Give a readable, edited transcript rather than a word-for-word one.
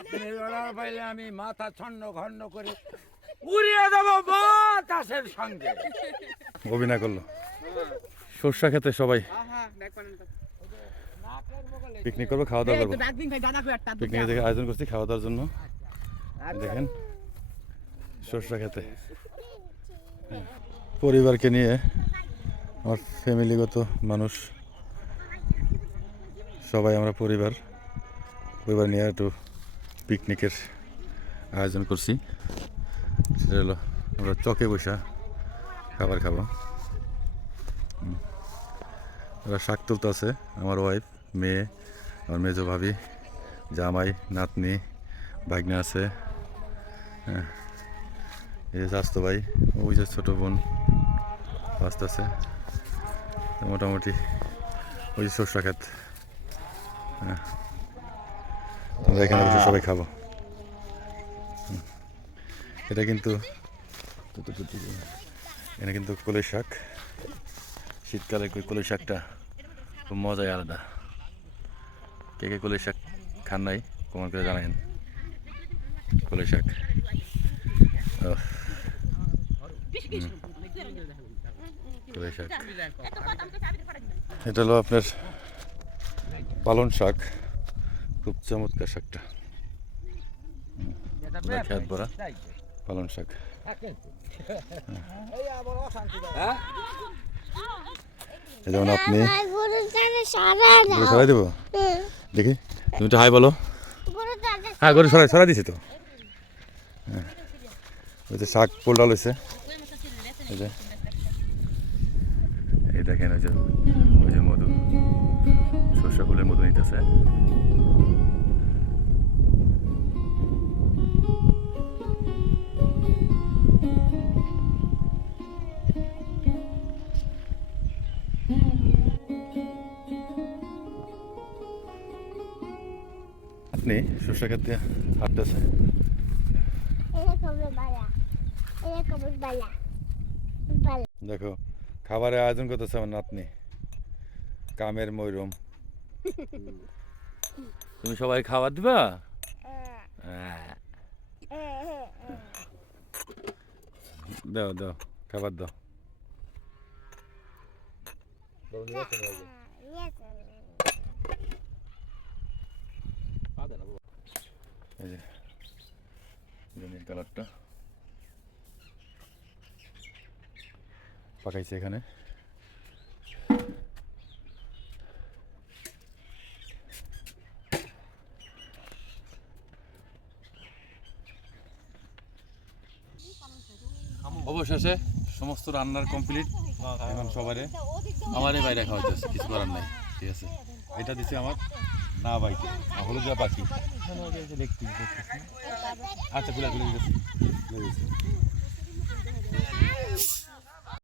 আপনি অর্ডার পাইলে আমি মাথা ছন্ন ঘন্ন করে উড়িয়ে দেবো বাতাসের সঙ্গে। অভিনয় করলো। সর্ষা খেতে সবাই পিকনিক করবো, খাওয়া দাওয়া করবো। পিকনিক থেকে আয়োজন করছি খাওয়া দাওয়ার জন্য। দেখেন সর্ষা খেতে পরিবারকে নিয়ে, আমার ফ্যামিলিগত মানুষ সবাই, আমরা পরিবার নিয়ে একটু পিকনিকের আয়োজন করছি। সেটা হলো আমরা চকে বসা খাবার খাবো। ওরা শাক তুলতে আছে, আমার ওয়াইফ, মেয়ে, আমার মেজো ভাবি, জামাই, নাতনি, ভাগ্নে আছে। হ্যাঁ, এই যে স্বাস্থ্য ভাই, ওই যে ছোটো বোন বাস্ত আছে। মোটামুটি ওই যে সর্ষা ক্ষেত। হ্যাঁ, আমরা এখানে বসে সবাই খাবো। এটা কিন্তু এখানে কিন্তু কলই শাক, শীতকালে কলই শাকটা খুব মজাই আলাদা। কে কে কলই শাক খান নাই কমেন্ট করে জানাবেন। কলই শাক কলই শাক, এটা হলো আপনার পালন শাক, খুব চমৎকার শাকটা, খেত ভরা পালন শাক। যেমন আপনি সরাই দেবো, দেখি তুমি তো হাই বলো। হ্যাঁ, গরু সরাই দিছি তো। হ্যাঁ, ওই যে শাক পোলটা লইছে, এই দেখেন ওই যে মধু, সর্ষা ফুলের মধু নিতেছে। আপনি সর্ষা ক্ষেত দিয়ে হাঁটতেছে। দেখো খাবারের আয়োজন করতেছে আমার নাতনি, কামের ময়ূরম। তুমি সবাই খাবার দিবা? দাও দাও, খাবার দাও। এই যে জমির কালারটা পাকাইছে এখানে। অবশেষে সমস্ত রান্নার কমপ্লিট। এখন সবারে আমারই বাইরে খাওয়া যাচ্ছে, কিছু করার নাই। ঠিক আছে, এটা দিচ্ছে আমার না বাইকে হলুদ যা পাখি। আচ্ছা, খুলে দিতেছি।